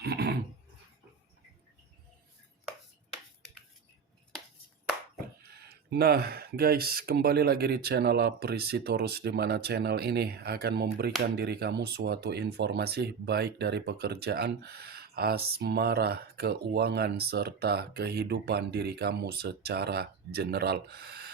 Nah, guys, kembali lagi di channel Aprisitorus, di mana channel ini akan memberikan diri kamu suatu informasi baik dari pekerjaan, asmara, keuangan, serta kehidupan diri kamu secara general.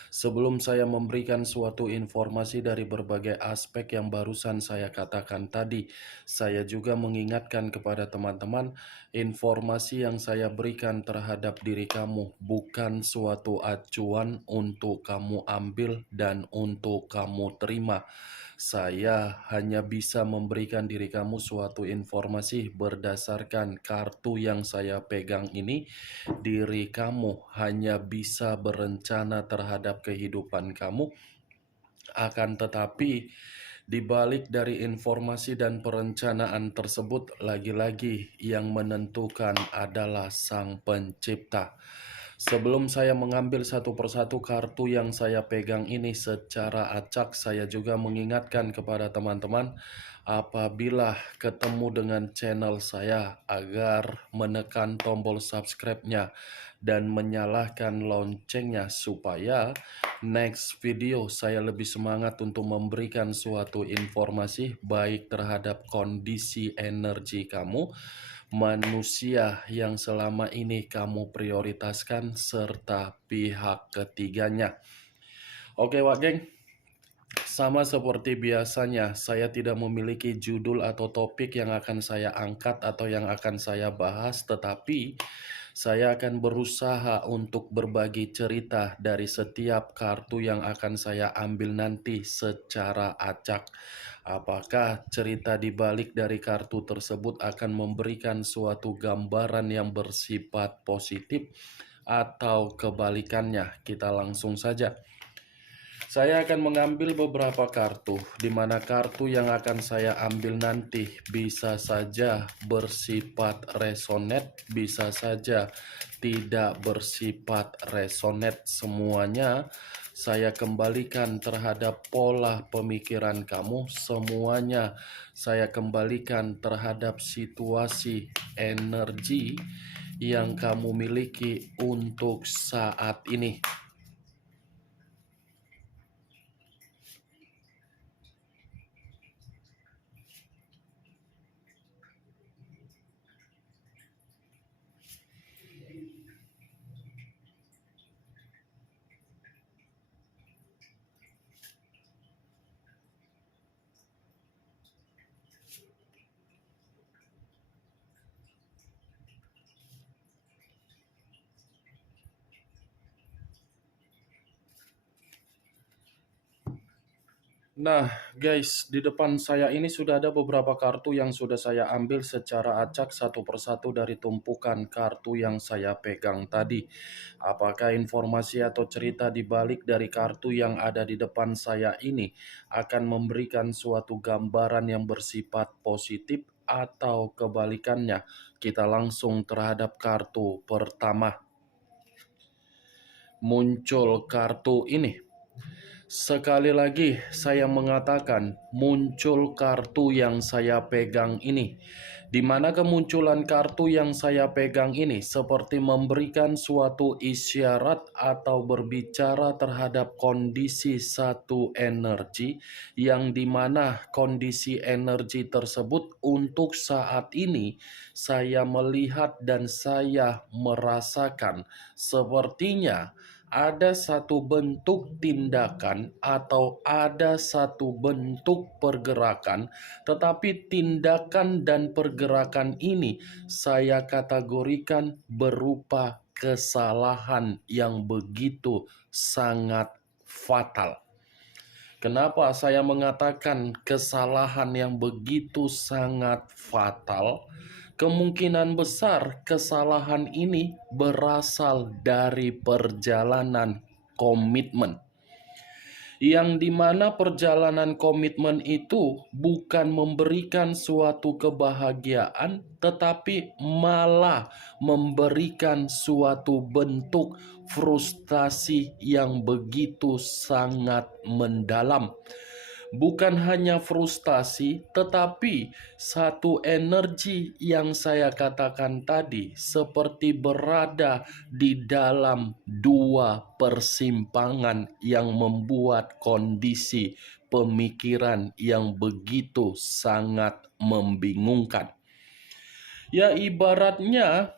Sebelum saya memberikan suatu informasi dari berbagai aspek yang barusan saya katakan tadi, saya juga mengingatkan kepada teman-teman, informasi yang saya berikan terhadap diri kamu bukan suatu acuan untuk kamu ambil dan untuk kamu terima. Saya hanya bisa memberikan diri kamu suatu informasi berdasarkan kartu yang saya pegang ini. Diri kamu hanya bisa berencana terhadap kehidupan kamu, akan tetapi di balik dari informasi dan perencanaan tersebut, lagi-lagi yang menentukan adalah Sang Pencipta. Sebelum saya mengambil satu persatu kartu yang saya pegang ini secara acak, saya juga mengingatkan kepada teman-teman, apabila ketemu dengan channel saya, agar menekan tombol subscribe-nya dan menyalakan loncengnya supaya next video saya lebih semangat untuk memberikan suatu informasi baik terhadap kondisi energi kamu, manusia yang selama ini kamu prioritaskan, serta pihak ketiganya. Oke Wak Geng, sama seperti biasanya, saya tidak memiliki judul atau topik yang akan saya angkat atau yang akan saya bahas, tetapi saya akan berusaha untuk berbagi cerita dari setiap kartu yang akan saya ambil nanti secara acak. Apakah cerita di balik dari kartu tersebut akan memberikan suatu gambaran yang bersifat positif atau kebalikannya? Kita langsung saja. Saya akan mengambil beberapa kartu, di mana kartu yang akan saya ambil nanti bisa saja bersifat resonate, bisa saja tidak bersifat resonate. Semuanya saya kembalikan terhadap pola pemikiran kamu, semuanya saya kembalikan terhadap situasi energi yang kamu miliki untuk saat ini. Nah, guys, di depan saya ini sudah ada beberapa kartu yang sudah saya ambil secara acak satu persatu dari tumpukan kartu yang saya pegang tadi. Apakah informasi atau cerita di balik dari kartu yang ada di depan saya ini akan memberikan suatu gambaran yang bersifat positif atau kebalikannya? Kita langsung terhadap kartu pertama. Muncul kartu ini. Sekali lagi saya mengatakan, muncul kartu yang saya pegang ini. Di mana kemunculan kartu yang saya pegang ini seperti memberikan suatu isyarat atau berbicara terhadap kondisi satu energi, yang dimana kondisi energi tersebut untuk saat ini saya melihat dan saya merasakan sepertinya ada satu bentuk tindakan atau ada satu bentuk pergerakan, tetapi tindakan dan pergerakan ini saya kategorikan berupa kesalahan yang begitu sangat fatal. Kenapa saya mengatakan kesalahan yang begitu sangat fatal? Kemungkinan besar kesalahan ini berasal dari perjalanan komitmen, yang dimana perjalanan komitmen itu bukan memberikan suatu kebahagiaan, tetapi malah memberikan suatu bentuk frustasi yang begitu sangat mendalam. Bukan hanya frustasi, tetapi satu energi yang saya katakan tadi seperti berada di dalam dua persimpangan yang membuat kondisi pemikiran yang begitu sangat membingungkan. Ya, ibaratnya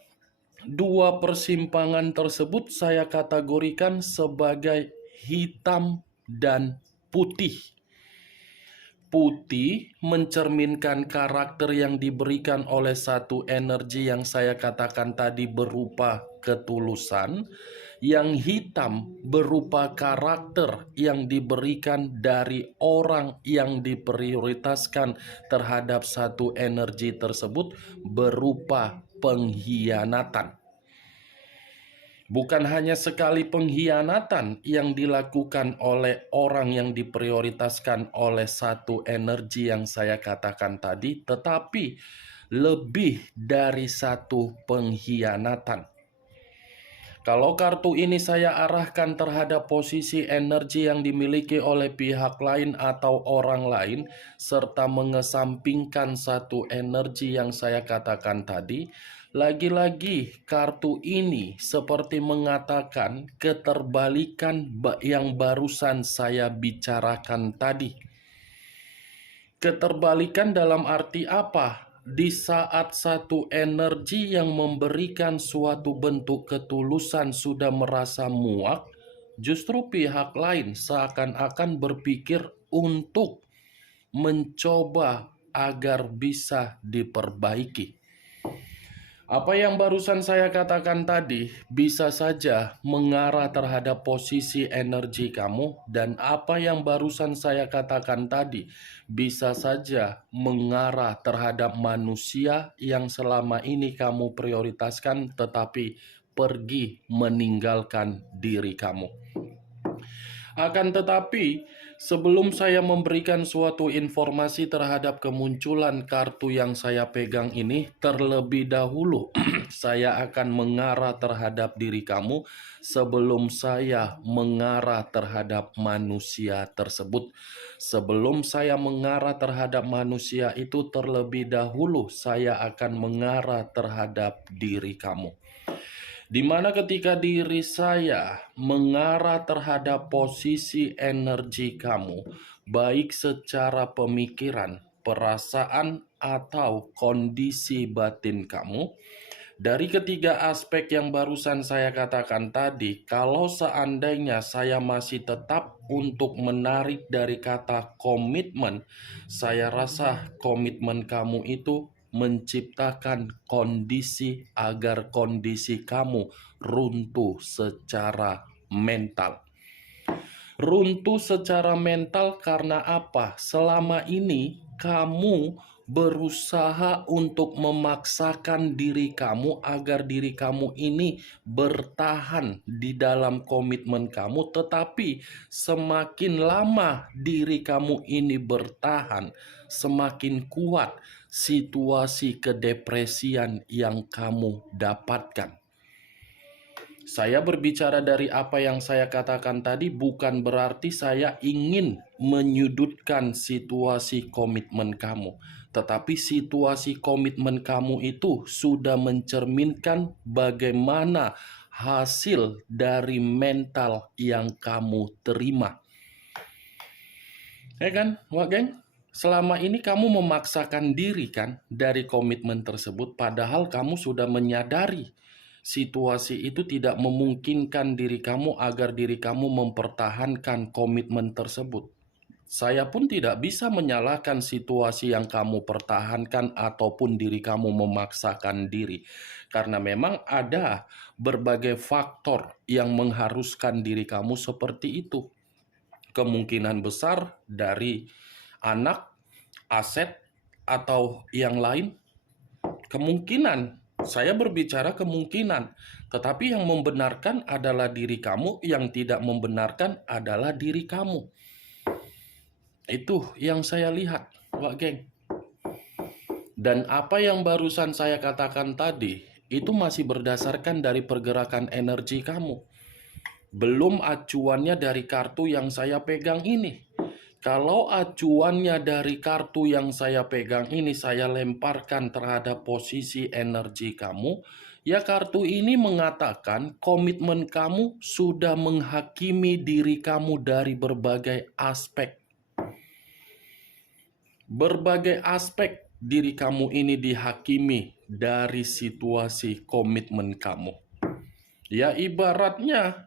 dua persimpangan tersebut saya kategorikan sebagai hitam dan putih. Putih mencerminkan karakter yang diberikan oleh satu energi yang saya katakan tadi berupa ketulusan. Yang hitam berupa karakter yang diberikan dari orang yang diprioritaskan terhadap satu energi tersebut berupa pengkhianatan. Bukan hanya sekali pengkhianatan yang dilakukan oleh orang yang diprioritaskan oleh satu energi yang saya katakan tadi, tetapi lebih dari satu pengkhianatan. Kalau kartu ini saya arahkan terhadap posisi energi yang dimiliki oleh pihak lain atau orang lain, serta mengesampingkan satu energi yang saya katakan tadi, lagi-lagi kartu ini seperti mengatakan keterbalikan yang barusan saya bicarakan tadi. Keterbalikan dalam arti apa? Di saat satu energi yang memberikan suatu bentuk ketulusan sudah merasa muak, justru pihak lain seakan-akan berpikir untuk mencoba agar bisa diperbaiki. Apa yang barusan saya katakan tadi bisa saja mengarah terhadap posisi energi kamu, dan apa yang barusan saya katakan tadi bisa saja mengarah terhadap manusia yang selama ini kamu prioritaskan tetapi pergi meninggalkan diri kamu. Akan tetapi, sebelum saya memberikan suatu informasi terhadap kemunculan kartu yang saya pegang ini, terlebih dahulu saya akan mengarah terhadap diri kamu sebelum saya mengarah terhadap manusia tersebut. Sebelum saya mengarah terhadap manusia itu, terlebih dahulu saya akan mengarah terhadap diri kamu. Di mana ketika diri saya mengarah terhadap posisi energi kamu, baik secara pemikiran, perasaan, atau kondisi batin kamu, dari ketiga aspek yang barusan saya katakan tadi, kalau seandainya saya masih tetap untuk menarik dari kata komitmen, saya rasa komitmen kamu itu menciptakan kondisi agar kondisi kamu runtuh secara mental. Runtuh secara mental karena apa? Selama ini kamu berusaha untuk memaksakan diri kamu agar diri kamu ini bertahan di dalam komitmen kamu, tetapi semakin lama diri kamu ini bertahan, semakin kuat situasi kedepresian yang kamu dapatkan. Saya berbicara dari apa yang saya katakan tadi bukan berarti saya ingin menyudutkan situasi komitmen kamu. Tetapi situasi komitmen kamu itu sudah mencerminkan bagaimana hasil dari mental yang kamu terima. Ya kan, Wak Geng? Selama ini kamu memaksakan diri kan dari komitmen tersebut, padahal kamu sudah menyadari situasi itu tidak memungkinkan diri kamu agar diri kamu mempertahankan komitmen tersebut. Saya pun tidak bisa menyalahkan situasi yang kamu pertahankan ataupun diri kamu memaksakan diri. Karena memang ada berbagai faktor yang mengharuskan diri kamu seperti itu. Kemungkinan besar dari anak, aset, atau yang lain. Kemungkinan, saya berbicara kemungkinan, tetapi yang membenarkan adalah diri kamu, yang tidak membenarkan adalah diri kamu. Itu yang saya lihat, Wak Geng. Dan apa yang barusan saya katakan tadi, itu masih berdasarkan dari pergerakan energi kamu. Belum acuannya dari kartu yang saya pegang ini. Kalau acuannya dari kartu yang saya pegang ini saya lemparkan terhadap posisi energi kamu, ya kartu ini mengatakan komitmen kamu sudah menghakimi diri kamu dari berbagai aspek. Berbagai aspek diri kamu ini dihakimi dari situasi komitmen kamu. Ya ibaratnya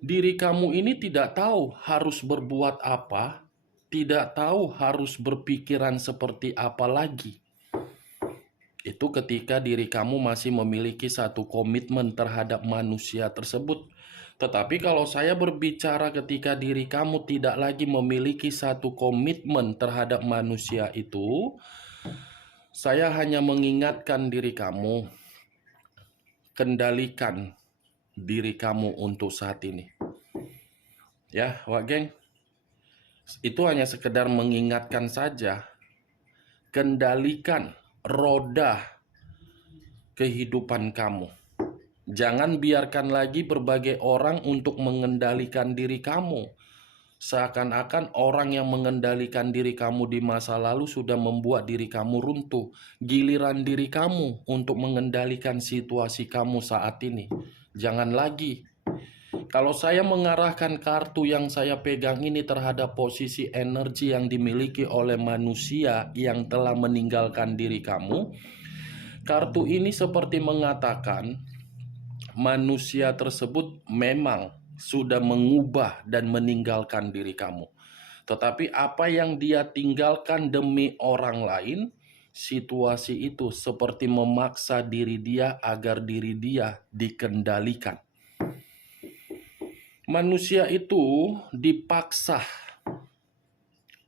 diri kamu ini tidak tahu harus berbuat apa, tidak tahu harus berpikiran seperti apa lagi. Itu ketika diri kamu masih memiliki satu komitmen terhadap manusia tersebut. Tetapi kalau saya berbicara ketika diri kamu tidak lagi memiliki satu komitmen terhadap manusia itu, saya hanya mengingatkan diri kamu, kendalikan diri kamu untuk saat ini. Ya, Wak Geng, itu hanya sekedar mengingatkan saja. Kendalikan roda kehidupan kamu. Jangan biarkan lagi berbagai orang untuk mengendalikan diri kamu. Seakan-akan orang yang mengendalikan diri kamu di masa lalu sudah membuat diri kamu runtuh. Giliran diri kamu untuk mengendalikan situasi kamu saat ini. Jangan lagi. Kalau saya mengarahkan kartu yang saya pegang ini terhadap posisi energi yang dimiliki oleh manusia yang telah meninggalkan diri kamu, kartu ini seperti mengatakan manusia tersebut memang sudah mengubah dan meninggalkan diri kamu. Tetapi apa yang dia tinggalkan demi orang lain, situasi itu seperti memaksa diri dia agar diri dia dikendalikan. Manusia itu dipaksa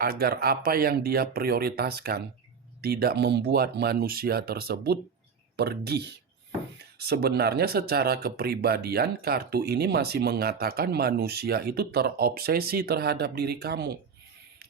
agar apa yang dia prioritaskan tidak membuat manusia tersebut pergi. Sebenarnya secara kepribadian kartu ini masih mengatakan manusia itu terobsesi terhadap diri kamu.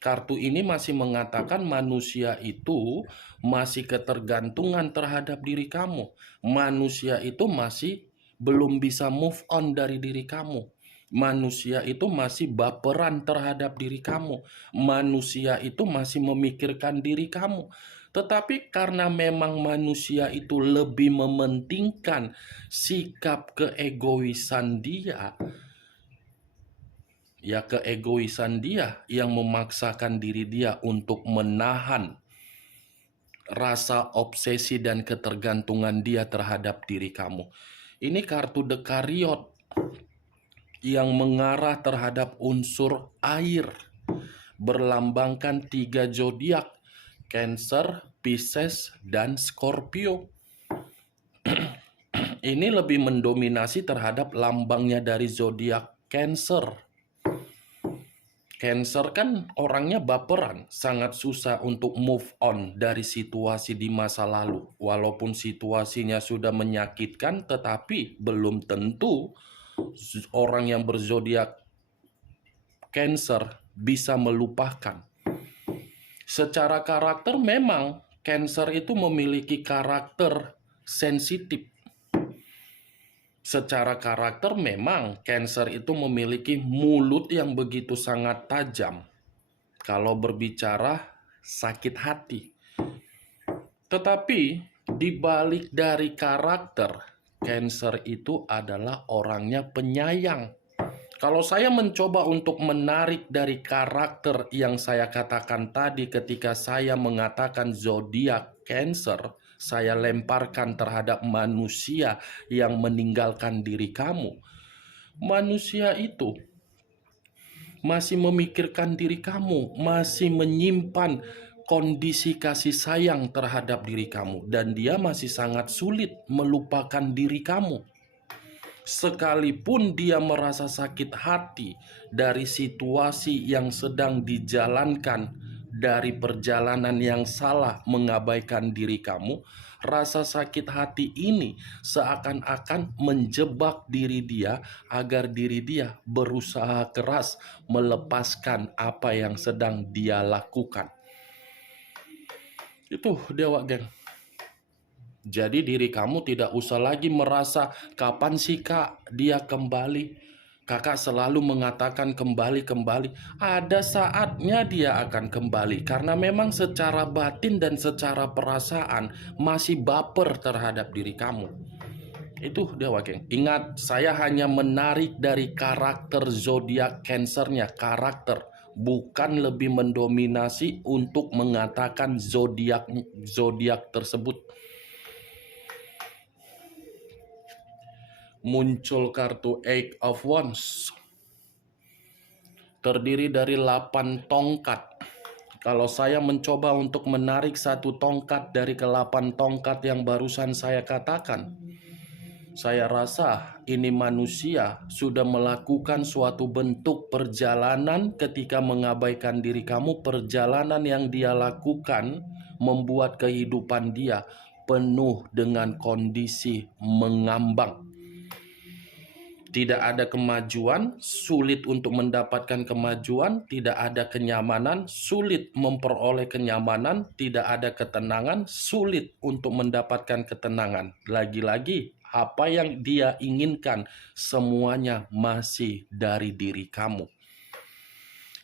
Kartu ini masih mengatakan manusia itu masih ketergantungan terhadap diri kamu. Manusia itu masih belum bisa move on dari diri kamu. Manusia itu masih baperan terhadap diri kamu. Manusia itu masih memikirkan diri kamu. Tetapi karena memang manusia itu lebih mementingkan sikap keegoisan dia, ya keegoisan dia yang memaksakan diri dia untuk menahan rasa obsesi dan ketergantungan dia terhadap diri kamu. Ini kartu The Chariot yang mengarah terhadap unsur air, berlambangkan 3 zodiak, Cancer, Pisces, dan Scorpio. Ini lebih mendominasi terhadap lambangnya dari zodiak Cancer. Cancer kan orangnya baperan, sangat susah untuk move on dari situasi di masa lalu. Walaupun situasinya sudah menyakitkan, tetapi belum tentu orang yang berzodiak Cancer bisa melupakan. Secara karakter memang Cancer itu memiliki karakter sensitif. Secara karakter memang Cancer itu memiliki mulut yang begitu sangat tajam. Kalau berbicara sakit hati. Tetapi di balik dari karakter, Cancer itu adalah orangnya penyayang. Kalau saya mencoba untuk menarik dari karakter yang saya katakan tadi ketika saya mengatakan zodiak Cancer, saya lemparkan terhadap manusia yang meninggalkan diri kamu. Manusia itu masih memikirkan diri kamu, masih menyimpan kondisi kasih sayang terhadap diri kamu, dan dia masih sangat sulit melupakan diri kamu. Sekalipun dia merasa sakit hati dari situasi yang sedang dijalankan, dari perjalanan yang salah mengabaikan diri kamu, rasa sakit hati ini seakan-akan menjebak diri dia agar diri dia berusaha keras melepaskan apa yang sedang dia lakukan. Itu Dewa Geng. Jadi diri kamu tidak usah lagi merasa kapan sih Kak dia kembali. Kakak selalu mengatakan kembali-kembali. Ada saatnya dia akan kembali karena memang secara batin dan secara perasaan masih baper terhadap diri kamu. Itu Dewa Geng. Ingat, saya hanya menarik dari karakter zodiak Cancernya, karakter, bukan lebih mendominasi untuk mengatakan zodiak tersebut. Muncul kartu Eight of Wands. Terdiri dari 8 tongkat. Kalau saya mencoba untuk menarik satu tongkat dari ke-8 tongkat yang barusan saya katakan, saya rasa ini manusia sudah melakukan suatu bentuk perjalanan ketika mengabaikan diri kamu. Perjalanan yang dia lakukan membuat kehidupan dia penuh dengan kondisi mengambang. Tidak ada kemajuan, sulit untuk mendapatkan kemajuan, tidak ada kenyamanan, sulit memperoleh kenyamanan, tidak ada ketenangan, sulit untuk mendapatkan ketenangan. Lagi-lagi, apa yang dia inginkan, semuanya masih dari diri kamu.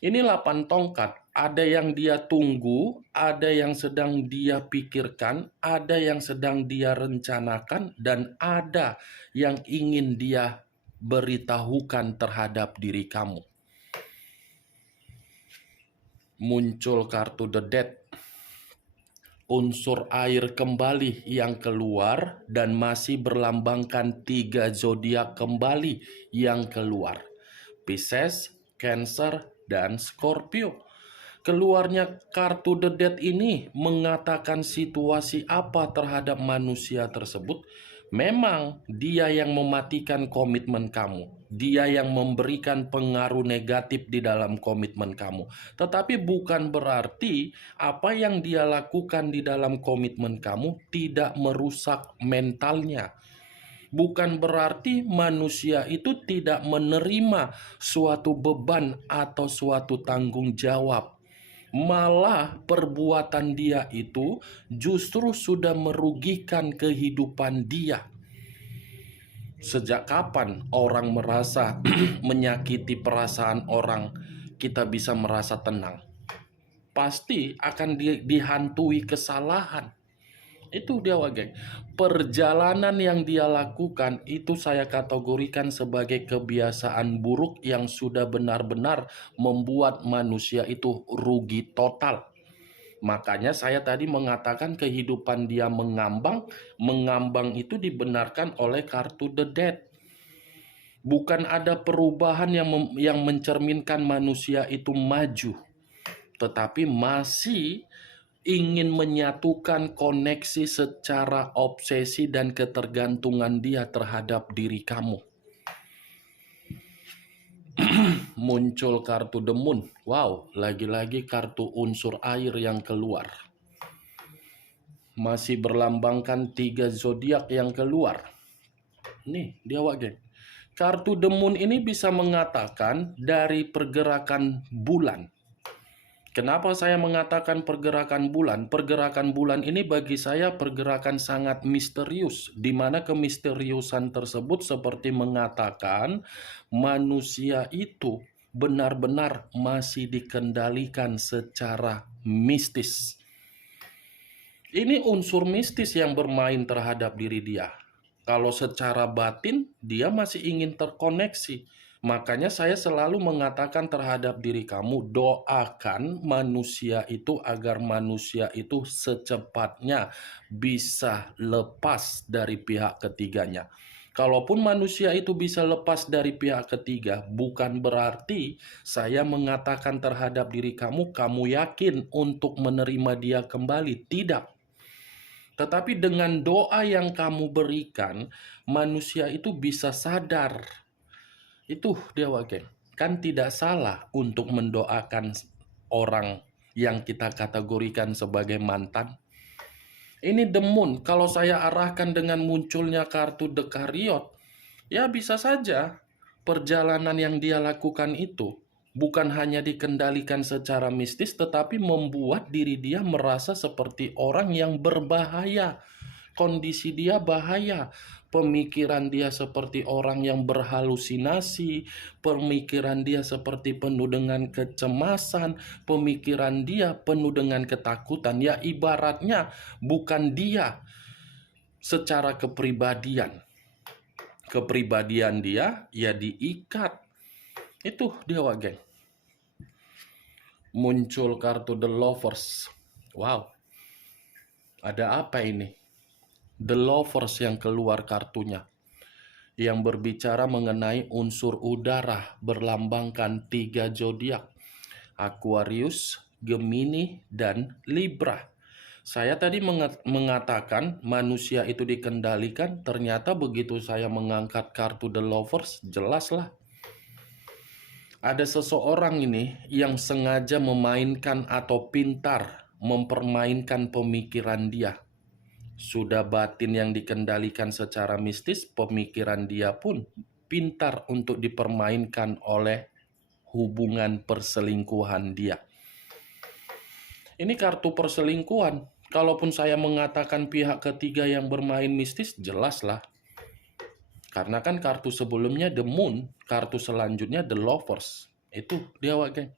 Ini 8 tongkat, ada yang dia tunggu, ada yang sedang dia pikirkan, ada yang sedang dia rencanakan, dan ada yang ingin dia beritahukan terhadap diri kamu. Muncul kartu The Death. Unsur air kembali yang keluar dan masih berlambangkan 3 zodiak kembali yang keluar. Pisces, Cancer, dan Scorpio. Keluarnya kartu The Death ini mengatakan situasi apa terhadap manusia tersebut. Memang dia yang mematikan komitmen kamu. Dia yang memberikan pengaruh negatif di dalam komitmen kamu. Tetapi bukan berarti apa yang dia lakukan di dalam komitmen kamu tidak merusak mentalnya. Bukan berarti manusia itu tidak menerima suatu beban atau suatu tanggung jawab. Malah perbuatan dia itu justru sudah merugikan kehidupan dia. Sejak kapan orang merasa menyakiti perasaan orang, kita bisa merasa tenang? Pasti akan dihantui kesalahan. Itu dia geng. Perjalanan yang dia lakukan itu saya kategorikan sebagai kebiasaan buruk yang sudah benar-benar membuat manusia itu rugi total. Makanya saya tadi mengatakan kehidupan dia mengambang. Mengambang itu dibenarkan oleh kartu The Death. Bukan ada perubahan yang mencerminkan manusia itu maju, tetapi masih ingin menyatukan koneksi secara obsesi dan ketergantungan dia terhadap diri kamu. Muncul kartu The Moon. Wow, lagi-lagi kartu unsur air yang keluar. Masih berlambangkan 3 zodiak yang keluar. Nih, dia geng. Kartu The Moon ini bisa mengatakan dari pergerakan bulan. Kenapa saya mengatakan pergerakan bulan? Pergerakan bulan ini bagi saya pergerakan sangat misterius, di mana kemisteriusan tersebut seperti mengatakan manusia itu benar-benar masih dikendalikan secara mistis. Ini unsur mistis yang bermain terhadap diri dia. Kalau secara batin, dia masih ingin terkoneksi. Makanya saya selalu mengatakan terhadap diri kamu, doakan manusia itu agar manusia itu secepatnya bisa lepas dari pihak ketiganya. Kalaupun manusia itu bisa lepas dari pihak ketiga, bukan berarti saya mengatakan terhadap diri kamu, kamu yakin untuk menerima dia kembali. Tidak. Tetapi dengan doa yang kamu berikan, manusia itu bisa sadar. Itu dia geng. Kan tidak salah untuk mendoakan orang yang kita kategorikan sebagai mantan. Ini The Moon, kalau saya arahkan dengan munculnya kartu The Chariot, ya bisa saja perjalanan yang dia lakukan itu bukan hanya dikendalikan secara mistis, tetapi membuat diri dia merasa seperti orang yang berbahaya. kondisi dia bahaya. Pemikiran dia seperti orang yang berhalusinasi, pemikiran dia seperti penuh dengan kecemasan, pemikiran dia penuh dengan ketakutan. Ya ibaratnya bukan dia secara kepribadian. Kepribadian dia ya diikat. Itu dia Wak geng. Muncul kartu The Lovers. Wow. Ada apa ini? The Lovers yang keluar kartunya. Yang berbicara mengenai unsur udara berlambangkan 3 zodiak. Aquarius, Gemini, dan Libra. Saya tadi mengatakan manusia itu dikendalikan. Ternyata begitu saya mengangkat kartu The Lovers, jelaslah. Ada seseorang ini yang sengaja memainkan atau pintar mempermainkan pemikiran dia. Sudah batin yang dikendalikan secara mistis, pemikiran dia pun pintar untuk dipermainkan oleh hubungan perselingkuhan dia. Ini kartu perselingkuhan. Kalaupun saya mengatakan pihak ketiga yang bermain mistis, jelaslah. Karena kan kartu sebelumnya The Moon, kartu selanjutnya The Lovers. Itu dia Wak geng.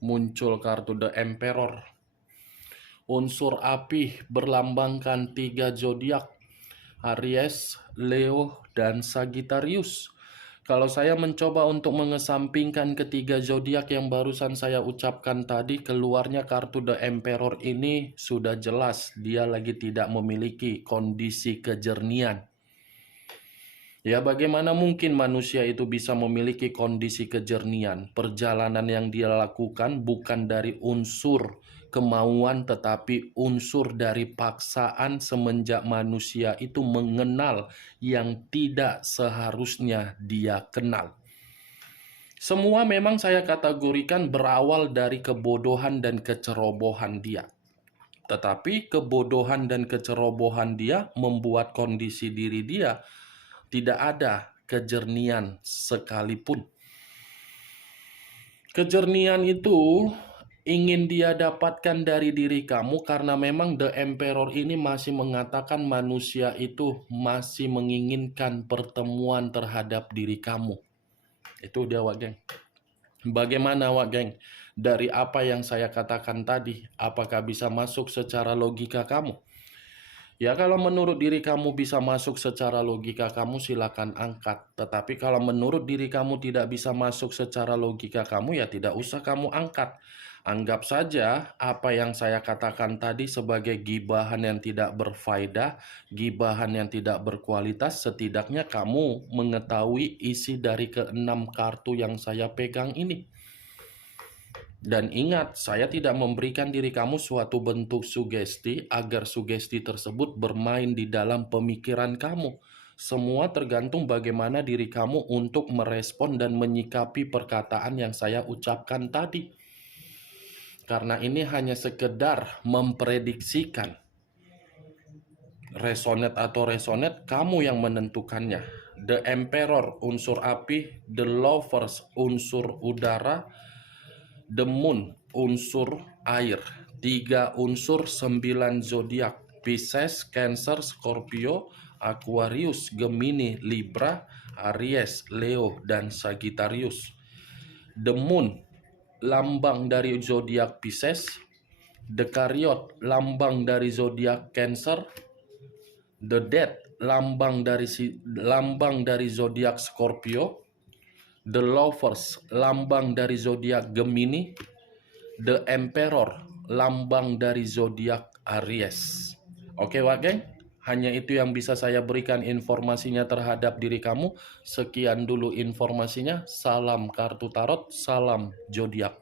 Muncul kartu The Emperor. Unsur api berlambangkan 3 zodiak, Aries, Leo, dan Sagittarius. Kalau saya mencoba untuk mengesampingkan ketiga zodiak yang barusan saya ucapkan tadi, keluarnya kartu The Emperor ini sudah jelas dia lagi tidak memiliki kondisi kejernihan. Ya, bagaimana mungkin manusia itu bisa memiliki kondisi kejernihan? Perjalanan yang dia lakukan bukan dari unsur kemauan, tetapi unsur dari paksaan semenjak manusia itu mengenal yang tidak seharusnya dia kenal. Semua memang saya kategorikan berawal dari kebodohan dan kecerobohan dia. Tetapi kebodohan dan kecerobohan dia membuat kondisi diri dia tidak ada kejernihan sekalipun. Kejernihan itu ingin dia dapatkan dari diri kamu karena memang The Emperor ini masih mengatakan manusia itu masih menginginkan pertemuan terhadap diri kamu. Itu dia Wak geng. Bagaimana Wak geng? Dari apa yang saya katakan tadi, apakah bisa masuk secara logika kamu? Ya kalau menurut diri kamu bisa masuk secara logika kamu silakan angkat. Tetapi kalau menurut diri kamu tidak bisa masuk secara logika kamu ya tidak usah kamu angkat. Anggap saja apa yang saya katakan tadi sebagai gibahan yang tidak berfaedah, gibahan yang tidak berkualitas. Setidaknya kamu mengetahui isi dari ke-6 kartu yang saya pegang ini. Dan ingat, saya tidak memberikan diri kamu suatu bentuk sugesti agar sugesti tersebut bermain di dalam pemikiran kamu. Semua tergantung bagaimana diri kamu untuk merespon dan menyikapi perkataan yang saya ucapkan tadi. Karena ini hanya sekedar memprediksikan. Resonate atau resonate, kamu yang menentukannya. The Emperor, unsur api. The Lovers, unsur udara. The Moon, unsur air. 3 unsur 9 zodiak. Pisces, Cancer, Scorpio, Aquarius, Gemini, Libra, Aries, Leo, dan Sagittarius. The Moon, lambang dari zodiak Pisces. The Chariot, lambang dari zodiak Cancer. The Death, lambang dari zodiak Scorpio. The Lovers, lambang dari zodiak Gemini. The Emperor, lambang dari zodiak Aries. Oke Wak geng, hanya itu yang bisa saya berikan informasinya terhadap diri kamu. Sekian dulu informasinya. Salam kartu tarot, salam zodiak.